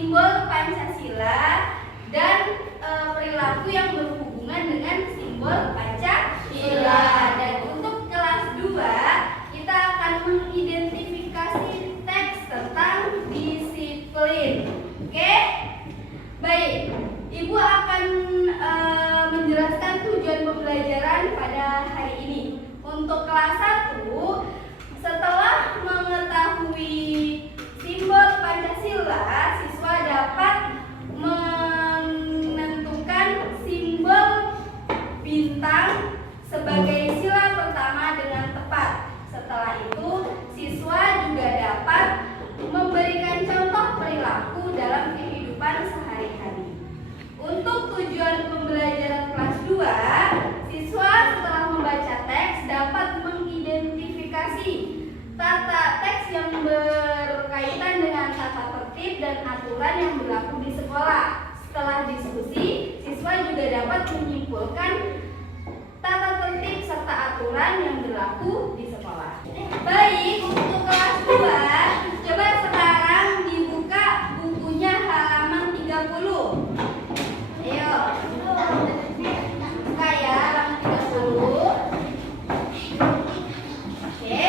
simbol Pancasila dan perilaku yang berhubungan dengan simbol Pancasila. Dan untuk kelas 2 kita akan mengidentifikasi teks tentang disiplin. Oke? Baik, Ibu akan menjelaskan tujuan pembelajaran pada hari ini. Untuk kelas 1, setelah mengetahui simbol Pancasila, siswa dapat menentukan simbol bintang sebagai sila pertama dengan tepat. Setelah itu, siswa juga dapat memberikan contoh perilaku dalam kehidupan sehari-hari. Untuk tujuan pembelajaran kelas 2, siswa setelah membaca teks dapat mengidentifikasi tata teks yang berkaitan dengan tata tertib dan aturan yang berlaku di sekolah. Setelah diskusi, siswa juga dapat menyimpulkan tata tertib serta aturan yang berlaku di sekolah. Baik, untuk kelas 2, coba sekarang dibuka bukunya halaman 30. Ayo, buka ya halaman 30. Oke,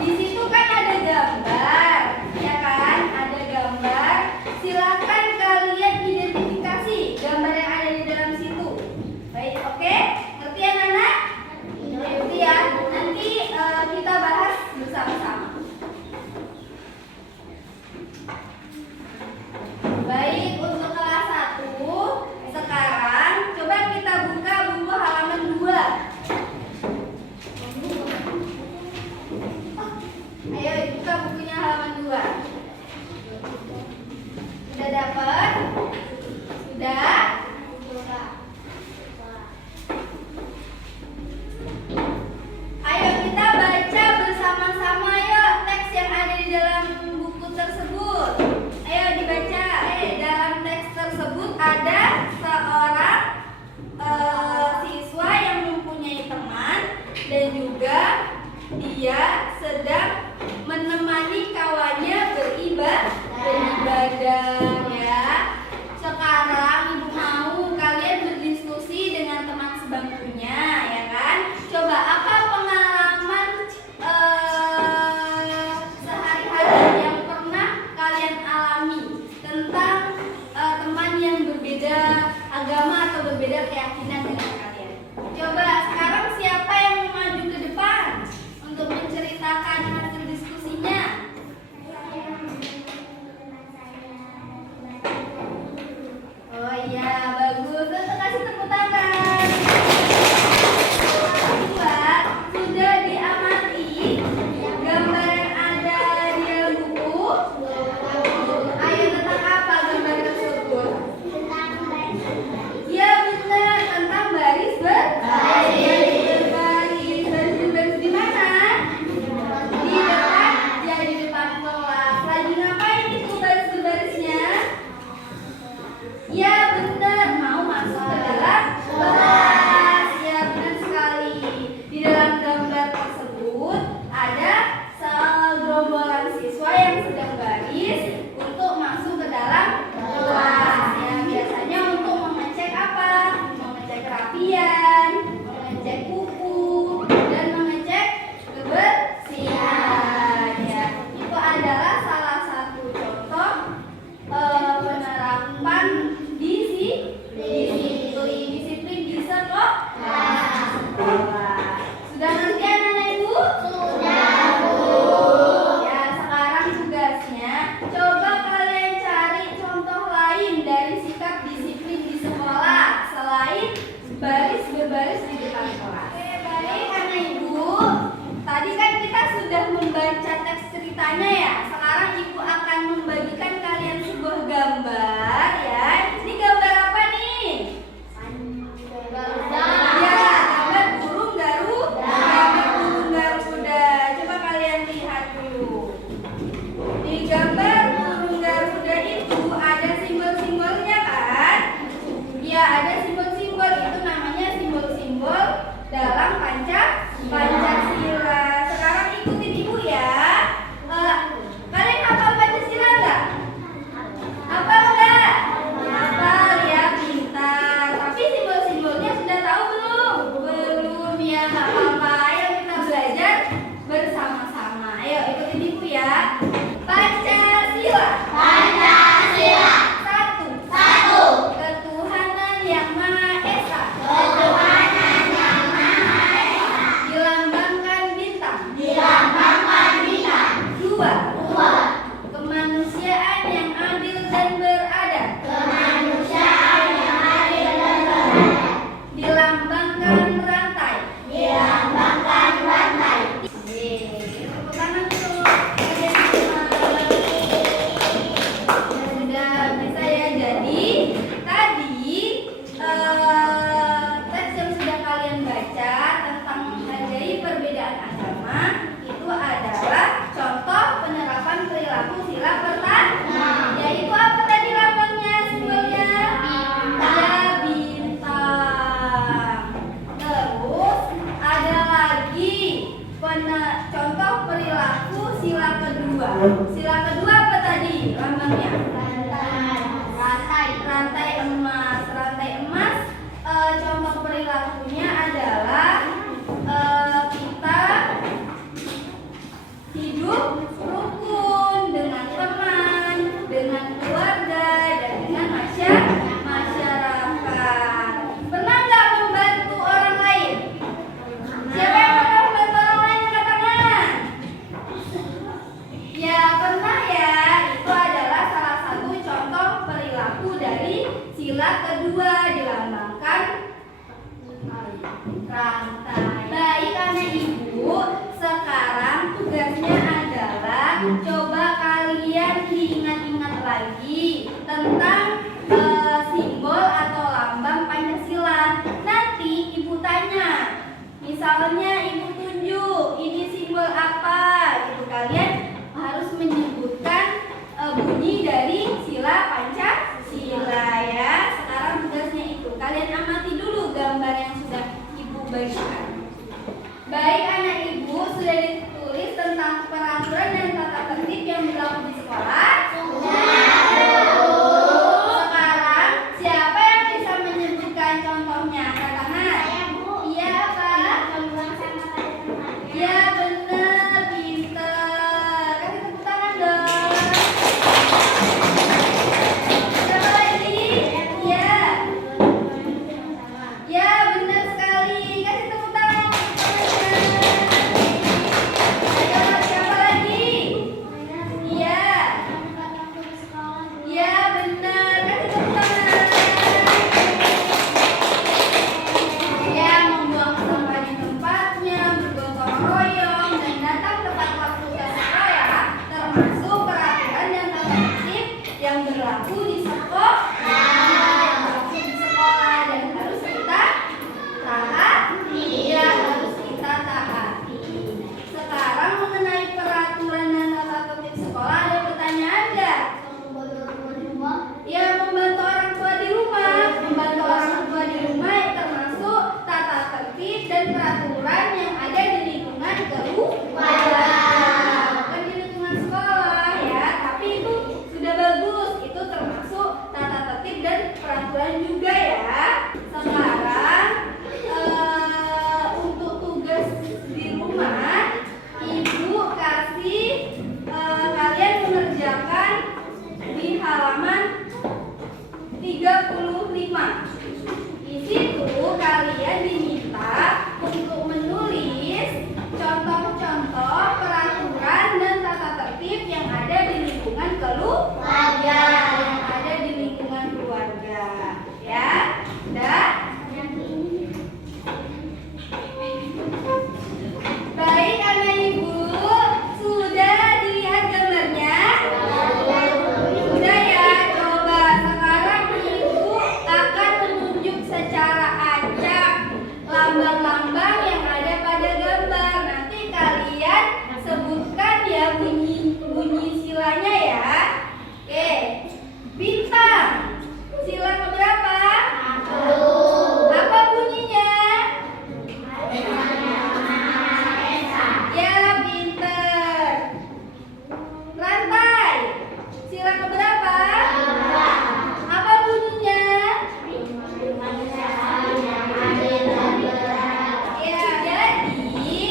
di situ kan ada gambar, ya kan? Ada gambar. Silakan kalian identifikasi gambar yang ada di dalam situ. Baik, oke? Ngerti ya, anak? Ngerti ya. Nanti kita bahas bersama-sama. Baik, untuk kelas 1, sekarang coba kita buka buku halaman 2. Ayo buka bukunya halaman 2. Sudah dapat? Sudah? Ayo kita baca bersama-sama yuk teks yang ada di dalam buku tersebut. Ayo dibaca. Dalam teks tersebut ada seorang siswa yang mempunyai teman dan juga dia sedang menemani kawannya beribadah ya. Sekarang Ibu mau kalian berdiskusi dengan teman sebangkunya, ya kan? Coba apa pengalaman sehari-hari yang pernah kalian alami tentang teman yang berbeda agama atau berbeda keyakinan dengan kalian? Coba sekarang siapa yang mau maju ke depan untuk menceritakan hasil diskusinya? Oh iya, bagus. Untuk kasih tepuk tangan. Sudah diamati gambar yang ada di dalam buku? Ayo, tentang apa gambar tersebut? Ya benar, tentang baris berbaris. Baris di mana? Di depan, ya di depan kelas. Lagi ngapain itu baris berbarisnya? Ya benar, mau masuk ke dalam kelas. Ya benar sekali. Di dalam gambar tersebut ada segerombolan siswa yang sedang baris untuk masuk ke dalam kelas. Ya biasanya untuk mengecek apa? Mengecek kerapian, mengecek buku, dan mengecek kebersihan. Ya, itu adalah salah satu contoh penerapan disiplin di sekolah. Sudah ngerti anak-anak Ibu? Sudah, Bu. Ya, sekarang tugasnya coba kalian cari contoh lain dari sikap disiplin di sekolah selain baris berbaris di depan kelas. Baik anak Ibu, tadi kan kita sudah membaca teks ceritanya ya. Sekarang Ibu akan membagikan kalian sebuah gambar ya. Ini gambar apa nih? Ya, gambar burung Garuda. Gambar burung Garuda. Coba kalian lihat dulu. Di gambar burung Garuda itu ada simbol-simbolnya kan? Ya, ada simbol-simbol. Itu namanya simbol-simbol dalam Pancasila. Sekarang ikutin Ibu ya. Kalian hafal Pancasila enggak? Hafal enggak? Sila kedua dilambangkan rantai. Baik anak ibu, sekarang tugasnya adalah coba kalian ingat-ingat lagi tentang simbol atau lambang Pancasila. Nanti ibu tanya, misalnya ibu tunjuk ini simbol apa, itu kalian harus menyebutkan bunyi dari sila Pancasila ya. Sekarang tugasnya itu kalian amati dulu gambar yang sudah ibu bagikan. Baik anak ibu, sudah ditulis tentang peraturan dan tata tertib yang berlaku di sekolah? Sekarang siapa yang bisa menyebutkan contohnya? Angkat tangan. Iya Pak. Ya benar, pinter. Kasih tepuk tangan dong. Siapa lagi? Iya. Ya benar sekali. Kasih tepuk tangan. Ayo siapa lagi? Iya. Ya benar. Kasih tepuk tangan. Ya membuang sampah di tempatnya, bergotong royong, dan datang tepat waktu ke sekolah, termasuk peraturan dan tata tertib yang berlaku di sekolah. Dan harus kita taati. Ya harus kita taati. Sekarang mengenai peraturan dan tata tertib sekolah, ada pertanyaan nggak? Ya membantu orang tua di rumah. Membantu orang tua di rumah termasuk tata tertib dan peraturan yang ada di lingkungan keluarga. Bukan di lingkungan sekolah ya, tapi itu sudah bagus. Itu termasuk tata tertib dan peraturan juga ya. Sekarang untuk tugas di rumah, ibu kasih kalian mengerjakan di halaman 35. Di situ kalian diminta untuk menulis contoh-contoh peraturan dan tata tertib yang ada di lingkungan keluarga. Yang ada di lingkungan keluarga. Ya, udah? Baik anak ibu, sudah dilihat gambarnya? Sudah ya, coba sekarang ibu akan menunjuk secara acak lambang-lambang yang ada pada gambar. Nanti kalian sebutkan ya bunyi silanya ya. Oke, bintang. Sila keberapa? Apa bunyinya? Ya, pinter. Rantai. Sila keberapa? Apa bunyinya? Ya, jadi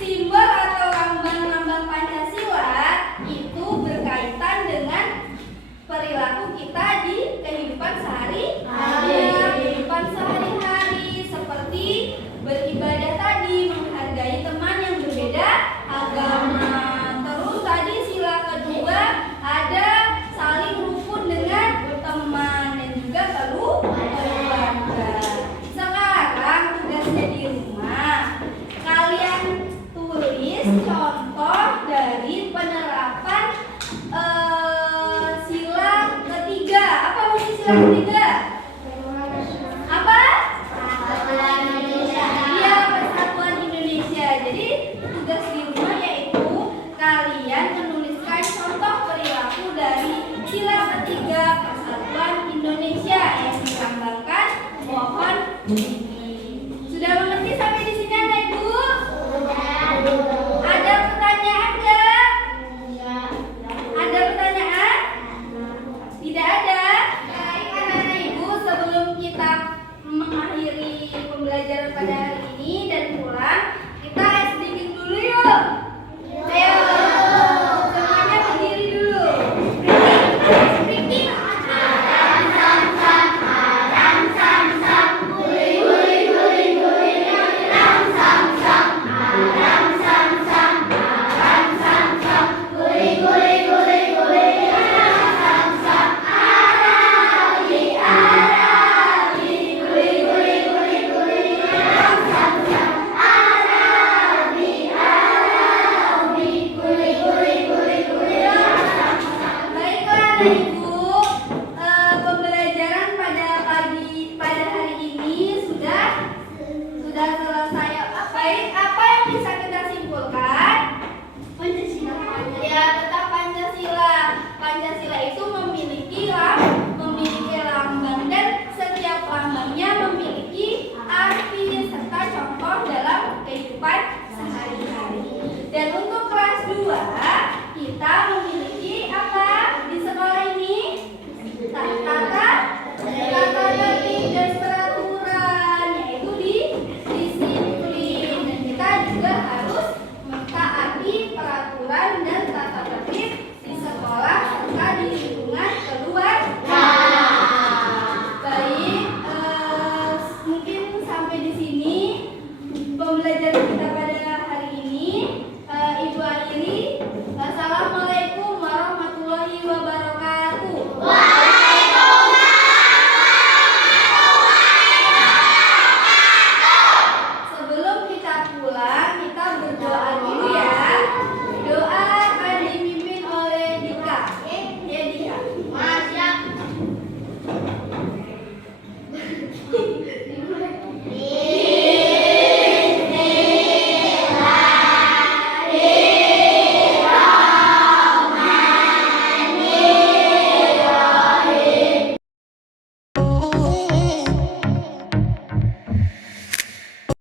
simbol atau lambang-lambang Pancasila itu berkaitan dengan perilaku kita di kehidupan sehari-hari, seperti beribadah tadi, menghargai teman yang berbeda agama. Terus tadi sila kedua ada saling rukun dengan teman dan juga keluarga. Sekarang tugasnya di rumah, kalian tulis contoh dari penerapan sila ketiga. Apa bunyi sila ketiga? Apa? Iya, Persatuan Indonesia. Jadi tugas di rumah yaitu kalian menuliskan contoh perilaku dari sila ketiga Persatuan Indonesia yang dilambangkan pohon ini. Sudah mengerti sampai di sini anak ibu? Ada pertanyaan nggak? Ada pertanyaan? Tidak ada? Baik anak-anak ibu, sebelum kita mengakhiri pembelajaran pada